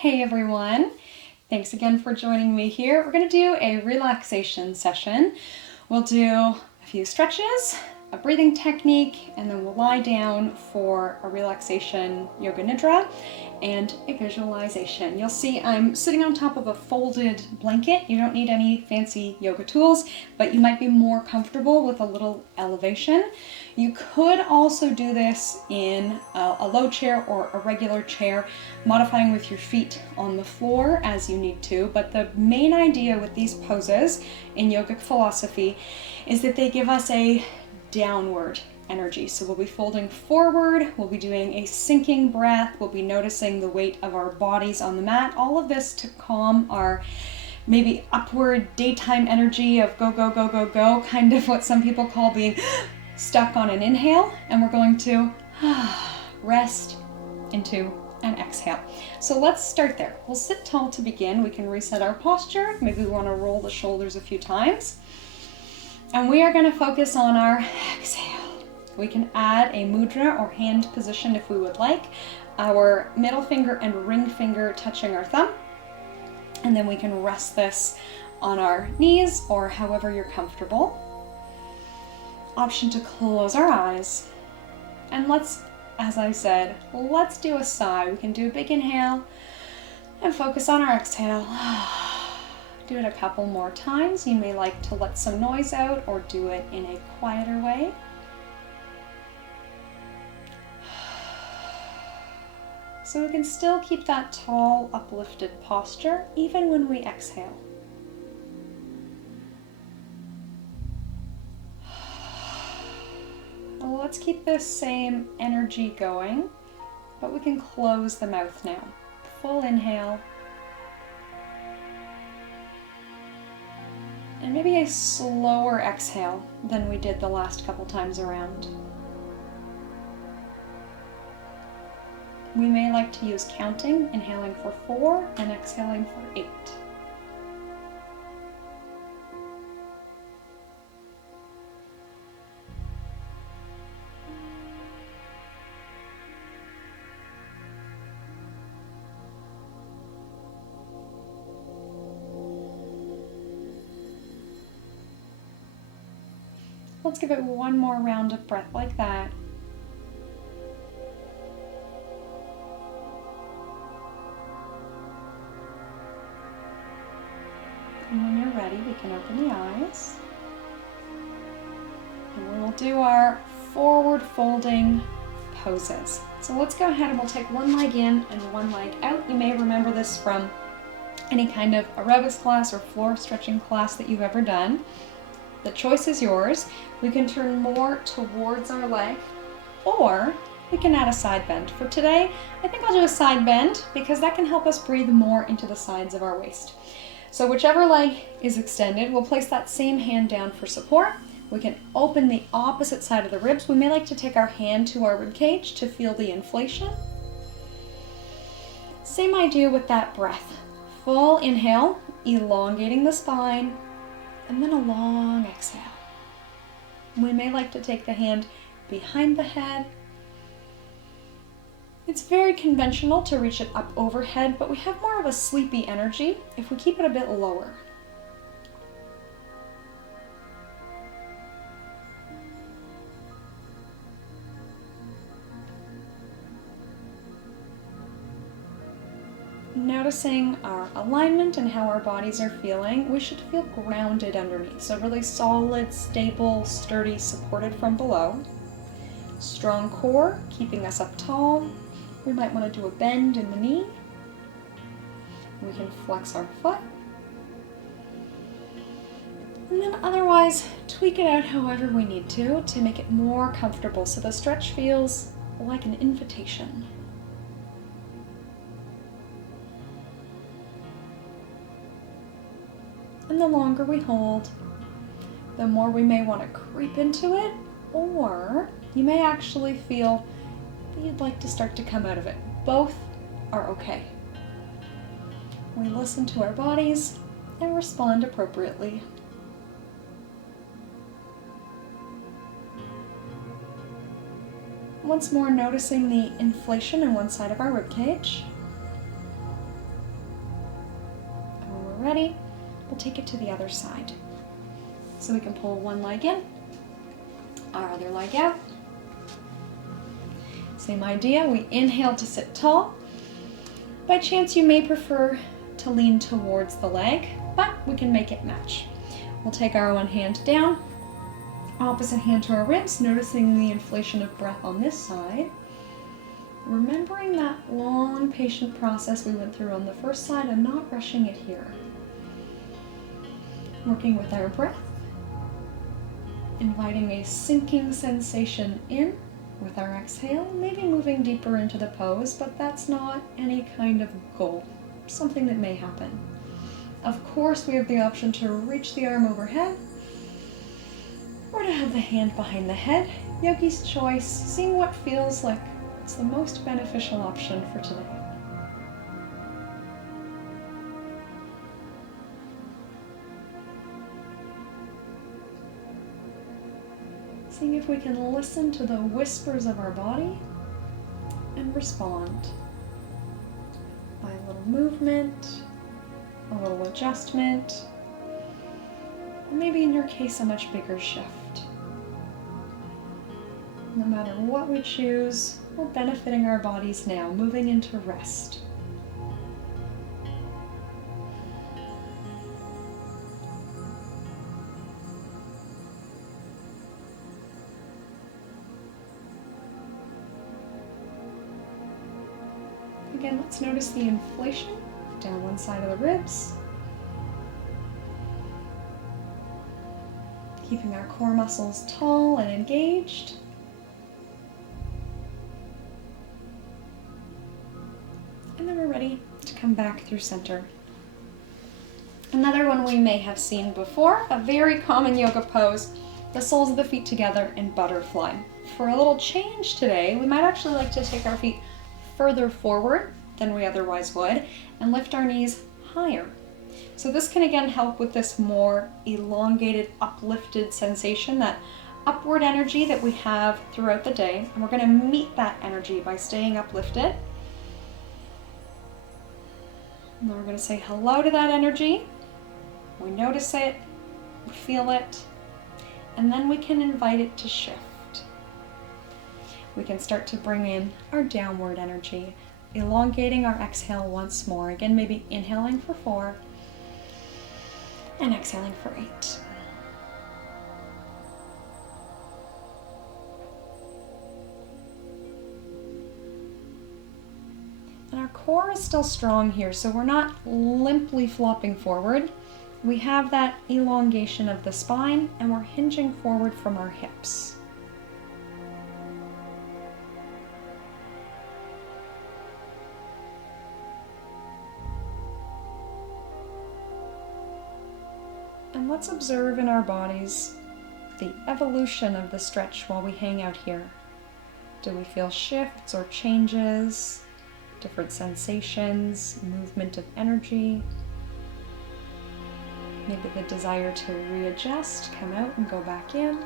Hey everyone, thanks again for joining me here. We're going to do a relaxation session. We'll do a few stretches, a breathing technique, and then we'll lie down for a relaxation yoga nidra and a visualization. You'll see I'm sitting on top of a folded blanket. You don't need any fancy yoga tools, but you might be more comfortable with a little elevation. You could also do this in a low chair or a regular chair, modifying with your feet on the floor as you need to. But the main idea with these poses in yogic philosophy is that they give us a downward energy. So we'll be folding forward, we'll be doing a sinking breath, we'll be noticing the weight of our bodies on the mat, all of this to calm our maybe upward daytime energy of go, go, go, go, go, kind of what some people call being stuck on an inhale, and we're going to rest into an exhale. So let's start there. We'll sit tall to begin. We can reset our posture. Maybe we want to roll the shoulders a few times. And we are going to focus on our exhale. We can add a mudra or hand position if we would like. Our middle finger and ring finger touching our thumb. And then we can rest this on our knees or however you're comfortable. Option to close our eyes. And let's, as I said, let's do a sigh. We can do a big inhale and focus on our exhale. Do it a couple more times. You may like to let some noise out or do it in a quieter way. So we can still keep that tall, uplifted posture even when we exhale. Let's keep this same energy going, but we can close the mouth now. Full inhale. And maybe a slower exhale than we did the last couple times around. We may like to use counting, inhaling for 4 and exhaling for 8. Let's give it one more round of breath like that. And when you're ready, we can open the eyes. And we will do our forward folding poses. So let's go ahead and we'll take one leg in and one leg out. You may remember this from any kind of aerobics class or floor stretching class that you've ever done. The choice is yours. We can turn more towards our leg, or we can add a side bend. For today, I think I'll do a side bend because that can help us breathe more into the sides of our waist. So whichever leg is extended, we'll place that same hand down for support. We can open the opposite side of the ribs. We may like to take our hand to our rib cage to feel the inflation. Same idea with that breath. Full inhale, elongating the spine, and then a long exhale. We may like to take the hand behind the head. It's very conventional to reach it up overhead, but we have more of a sleepy energy if we keep it a bit lower. Noticing our alignment and how our bodies are feeling, we should feel grounded underneath. So really solid, stable, sturdy, supported from below. Strong core, keeping us up tall. We might want to do a bend in the knee. We can flex our foot. And then otherwise, tweak it out however we need to make it more comfortable so the stretch feels like an invitation. And the longer we hold, the more we may want to creep into it, or you may actually feel that you'd like to start to come out of it. Both are okay. We listen to our bodies and respond appropriately. Once more, noticing the inflation in one side of our ribcage. we're ready, we'll take it to the other side. So we can pull one leg in, our other leg out. Same idea, we inhale to sit tall. By chance, you may prefer to lean towards the leg, but we can make it match. We'll take our one hand down, opposite hand to our ribs, noticing the inflation of breath on this side. Remembering that long, patient process we went through on the first side and not rushing it here. Working with our breath, inviting a sinking sensation in with our exhale, maybe moving deeper into the pose, but that's not any kind of goal, something that may happen. Of course, we have the option to reach the arm overhead or to have the hand behind the head. Yogi's choice, seeing what feels like it's the most beneficial option for today. Seeing if we can listen to the whispers of our body and respond by a little movement, a little adjustment, or maybe in your case a much bigger shift. No matter what we choose, we're benefiting our bodies now, moving into rest. Again, let's notice the inflation down one side of the ribs. Keeping our core muscles tall and engaged. And then we're ready to come back through center. Another one we may have seen before, a very common yoga pose, the soles of the feet together in butterfly. For a little change today, we might actually like to take our feet further forward than we otherwise would and lift our knees higher. So this can again help with this more elongated, uplifted sensation, that upward energy that we have throughout the day. And we're going to meet that energy by staying uplifted. And then we're going to say hello to that energy. We notice it, we feel it, and then we can invite it to shift. We can start to bring in our downward energy, elongating our exhale once more. Again, maybe inhaling for 4 and exhaling for 8. And our core is still strong here, so we're not limply flopping forward. We have that elongation of the spine, and we're hinging forward from our hips. And let's observe in our bodies the evolution of the stretch while we hang out here. Do we feel shifts or changes, different sensations, movement of energy? Maybe the desire to readjust, come out and go back in.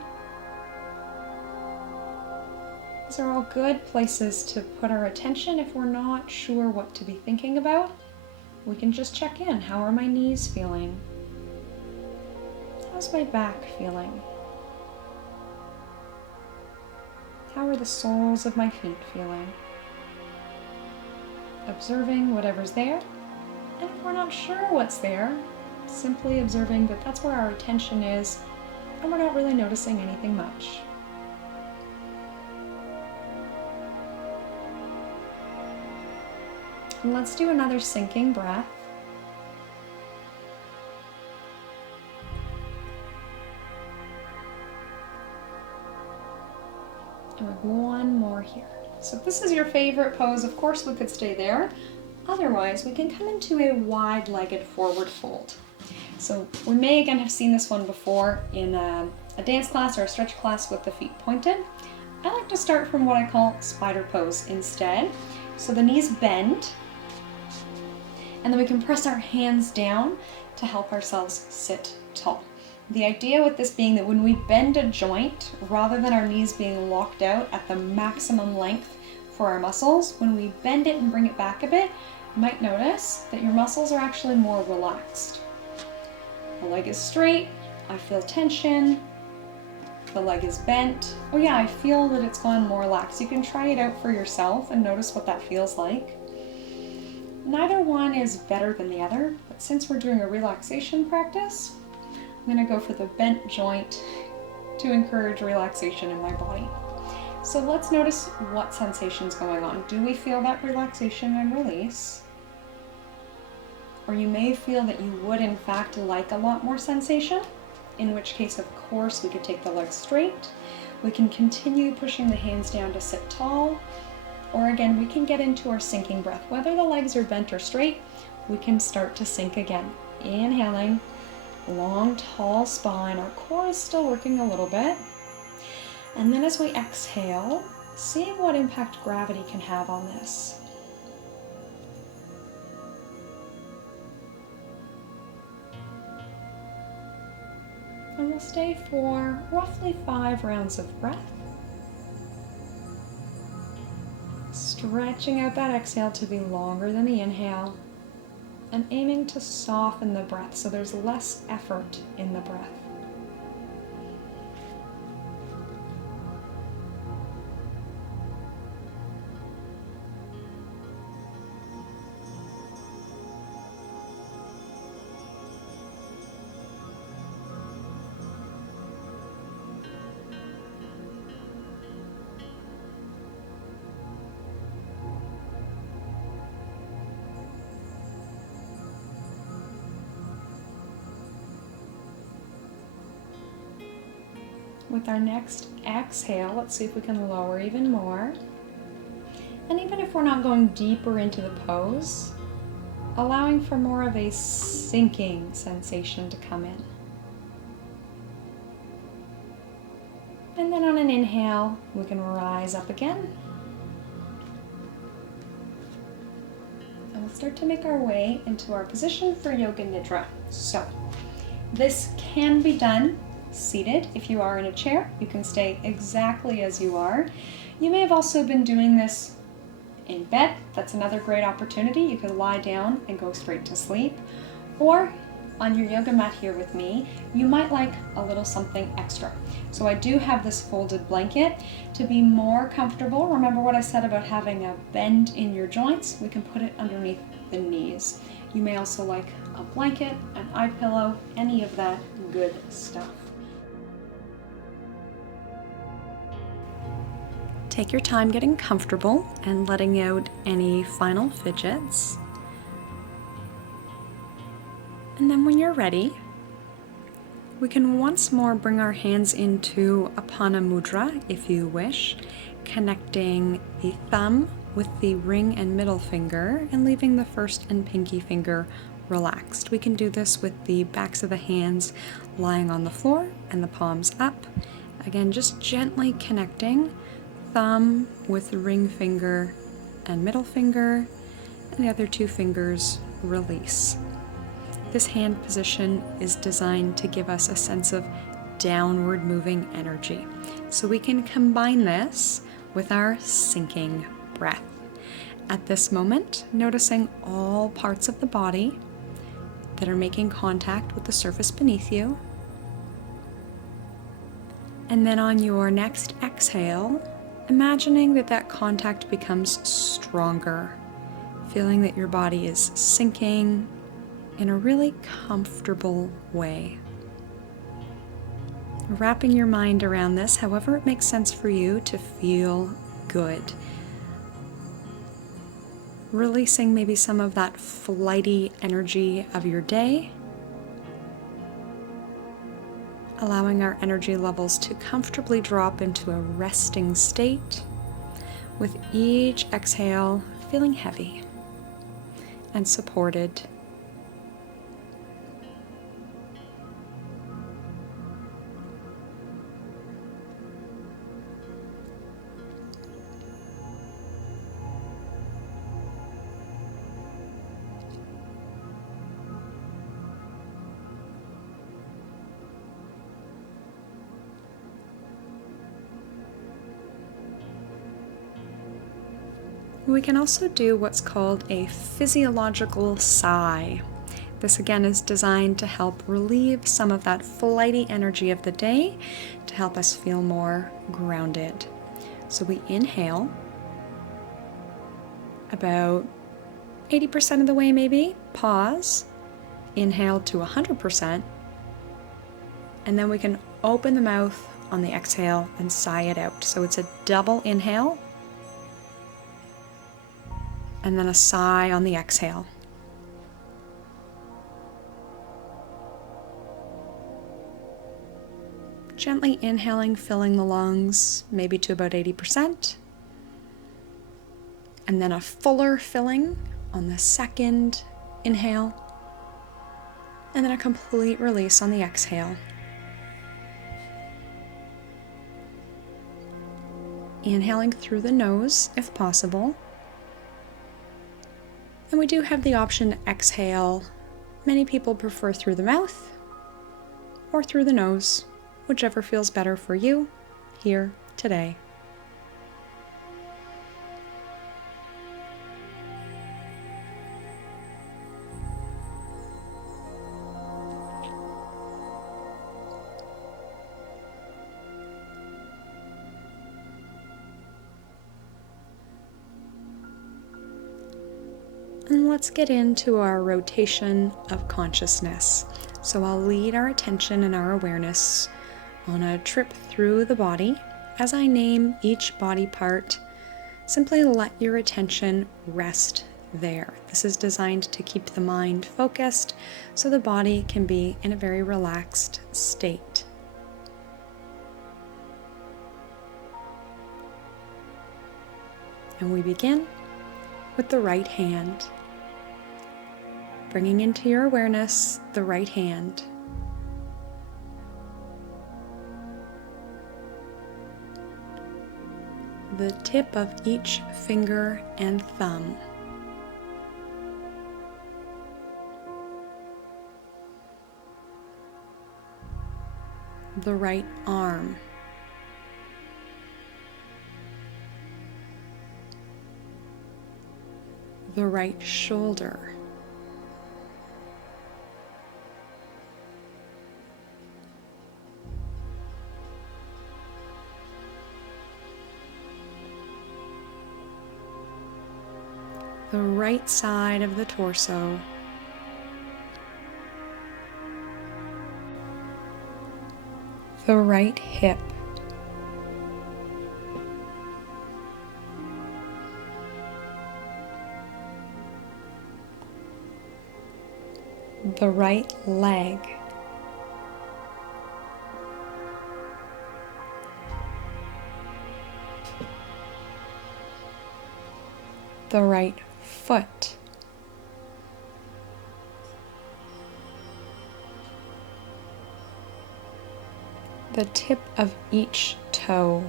These are all good places to put our attention if we're not sure what to be thinking about. We can just check in. How are my knees feeling? How's my back feeling? How are the soles of my feet feeling? Observing whatever's there, and if we're not sure what's there, simply observing that that's where our attention is, and we're not really noticing anything much. And let's do another sinking breath. And one more here. So if this is your favorite pose, of course we could stay there. Otherwise, we can come into a wide-legged forward fold. So we may again have seen this one before in a dance class or a stretch class with the feet pointed. I like to start from what I call spider pose instead. So the knees bend, and then we can press our hands down to help ourselves sit tall. The idea with this being that when we bend a joint, rather than our knees being locked out at the maximum length for our muscles, when we bend it and bring it back a bit, you might notice that your muscles are actually more relaxed. The leg is straight, I feel tension, the leg is bent. Oh yeah, I feel that it's gone more lax. You can try it out for yourself and notice what that feels like. Neither one is better than the other, but since we're doing a relaxation practice, I'm going to go for the bent joint to encourage relaxation in my body. So let's notice what sensation's going on. Do we feel that relaxation and release? Or you may feel that you would in fact like a lot more sensation, in which case of course we could take the legs straight. We can continue pushing the hands down to sit tall, or again we can get into our sinking breath. Whether the legs are bent or straight, we can start to sink again. Inhaling, long tall spine, our core is still working a little bit. And then as we exhale, see what impact gravity can have on this. And we'll stay for roughly 5 rounds of breath. Stretching out that exhale to be longer than the inhale, and aiming to soften the breath so there's less effort in the breath. With our next exhale, let's see if we can lower even more. And even if we're not going deeper into the pose, allowing for more of a sinking sensation to come in. And then on an inhale, we can rise up again. And we'll start to make our way into our position for Yoga Nidra. So, this can be done seated. If you are in a chair, you can stay exactly as you are. You may have also been doing this in bed. That's another great opportunity. You could lie down and go straight to sleep. Or on your yoga mat here with me, you might like a little something extra. So I do have this folded blanket to be more comfortable. Remember what I said about having a bend in your joints? We can put it underneath the knees. You may also like a blanket, an eye pillow, any of that good stuff. Take your time getting comfortable and letting out any final fidgets. And then when you're ready, we can once more bring our hands into Apana Mudra if you wish, connecting the thumb with the ring and middle finger and leaving the first and pinky finger relaxed. We can do this with the backs of the hands lying on the floor and the palms up. Again, just gently connecting thumb with the ring finger and middle finger, and the other 2 fingers release. This hand position is designed to give us a sense of downward moving energy. So we can combine this with our sinking breath. At this moment, noticing all parts of the body that are making contact with the surface beneath you. And then on your next exhale, imagining that contact becomes stronger, feeling that your body is sinking in a really comfortable way. Wrapping your mind around this, however it makes sense for you to feel good. Releasing maybe some of that flighty energy of your day. Allowing our energy levels to comfortably drop into a resting state, with each exhale feeling heavy and supported. We can also do what's called a physiological sigh. This again is designed to help relieve some of that flighty energy of the day to help us feel more grounded. So we inhale about 80% of the way maybe, pause, inhale to 100%, and then we can open the mouth on the exhale and sigh it out. So it's a double inhale and then a sigh on the exhale. Gently inhaling, filling the lungs, maybe to about 80%. And then a fuller filling on the second inhale. And then a complete release on the exhale. Inhaling through the nose, if possible. And we do have the option to exhale. Many people prefer through the mouth or through the nose, whichever feels better for you here today. And let's get into our rotation of consciousness. So I'll lead our attention and our awareness on a trip through the body. As I name each body part, simply let your attention rest there. This is designed to keep the mind focused so the body can be in a very relaxed state. And we begin with the right hand. Bringing into your awareness the right hand. The tip of each finger and thumb. The right arm. The right shoulder. The right side of the torso. The right hip. The right leg. The right foot. The tip of each toe.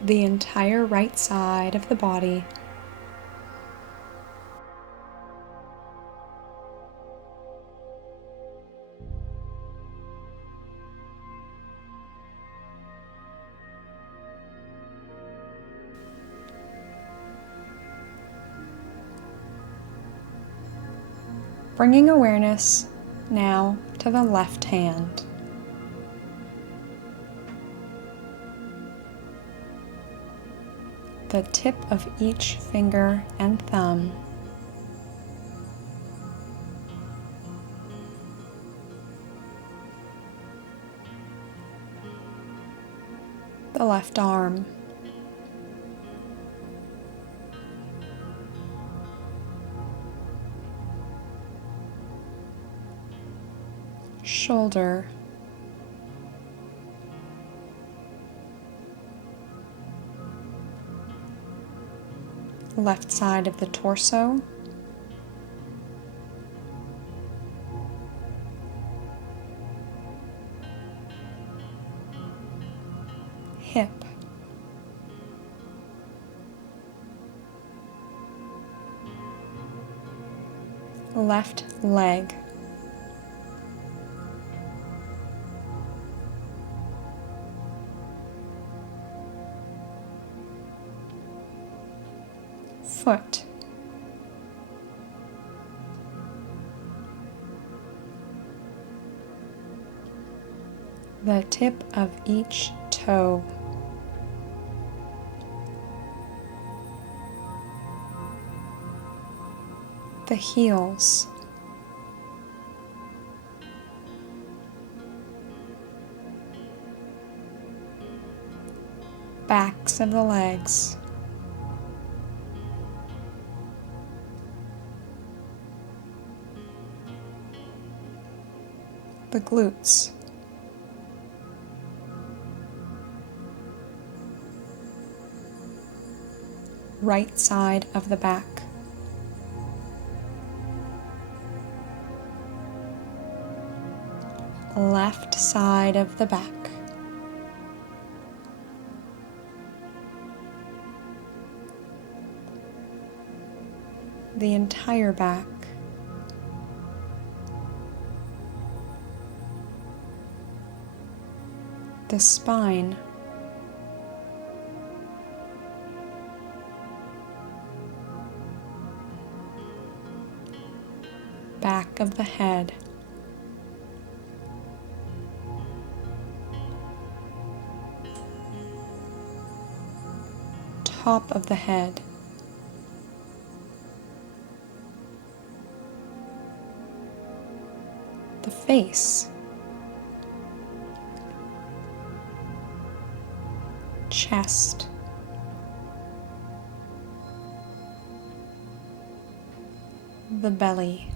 The entire right side of the body. Bringing awareness now to the left hand. The tip of each finger and thumb. The left arm. Shoulder. Left side of the torso. Hip. Left leg. foot, the tip of each toe, the heels, backs of the legs, the glutes, right side of the back, left side of the back, the entire back, the spine, back of the head, top of the head, the face, chest, the belly,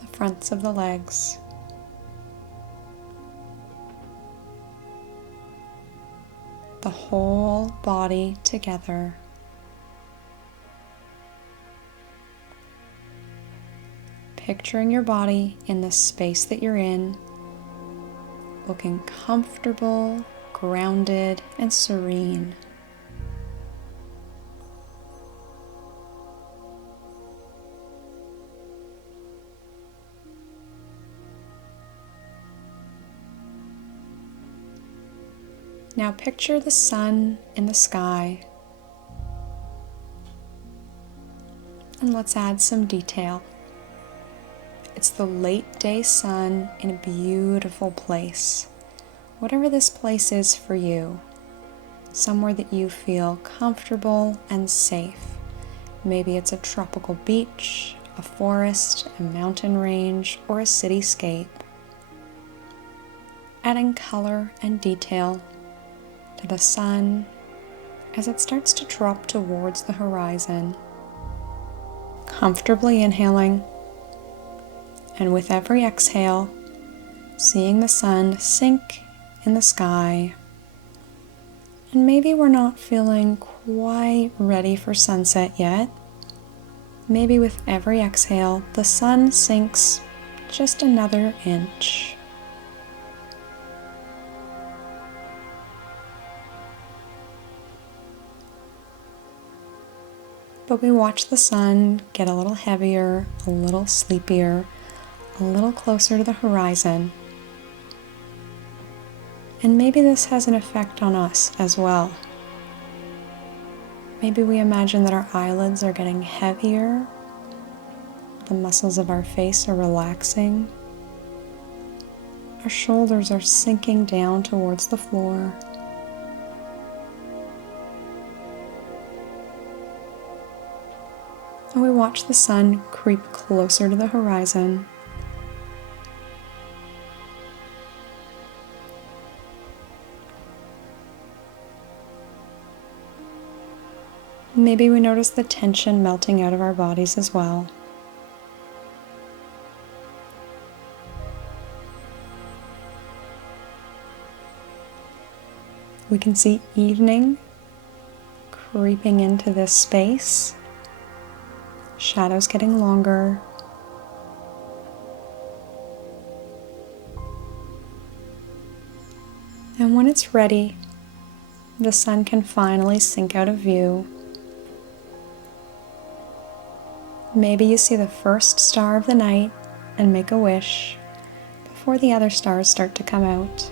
the fronts of the legs, the whole body together. Picturing your body in the space that you're in, looking comfortable, grounded, and serene. Now picture the sun in the sky, and let's add some detail. It's the late day sun in a beautiful place. Whatever this place is for you, somewhere that you feel comfortable and safe. Maybe it's a tropical beach, a forest, a mountain range, or a cityscape. Adding color and detail to the sun as it starts to drop towards the horizon. Comfortably inhaling, and with every exhale, seeing the sun sink in the sky. And maybe we're not feeling quite ready for sunset yet. Maybe with every exhale, the sun sinks just another inch. But we watch the sun get a little heavier, a little sleepier, a little closer to the horizon. And maybe this has an effect on us as well. Maybe we imagine that our eyelids are getting heavier, the muscles of our face are relaxing, our shoulders are sinking down towards the floor. And we watch the sun creep closer to the horizon. Maybe we notice the tension melting out of our bodies as well. We can see evening creeping into this space, shadows getting longer. And when it's ready, the sun can finally sink out of view. Maybe you see the first star of the night and make a wish before the other stars start to come out.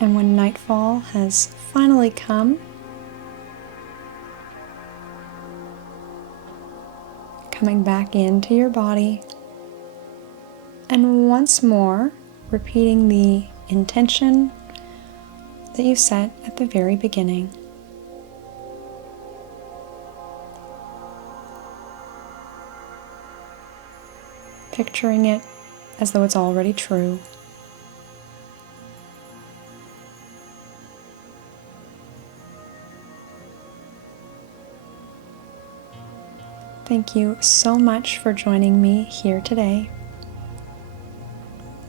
And when nightfall has finally come, coming back into your body, and once more repeating the intention that you set at the very beginning. Picturing it as though it's already true. Thank you so much for joining me here today.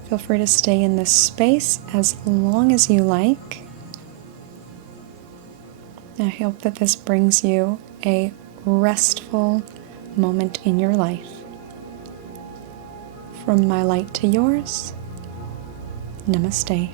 Feel free to stay in this space as long as you like. I hope that this brings you a restful moment in your life. From my light to yours, namaste.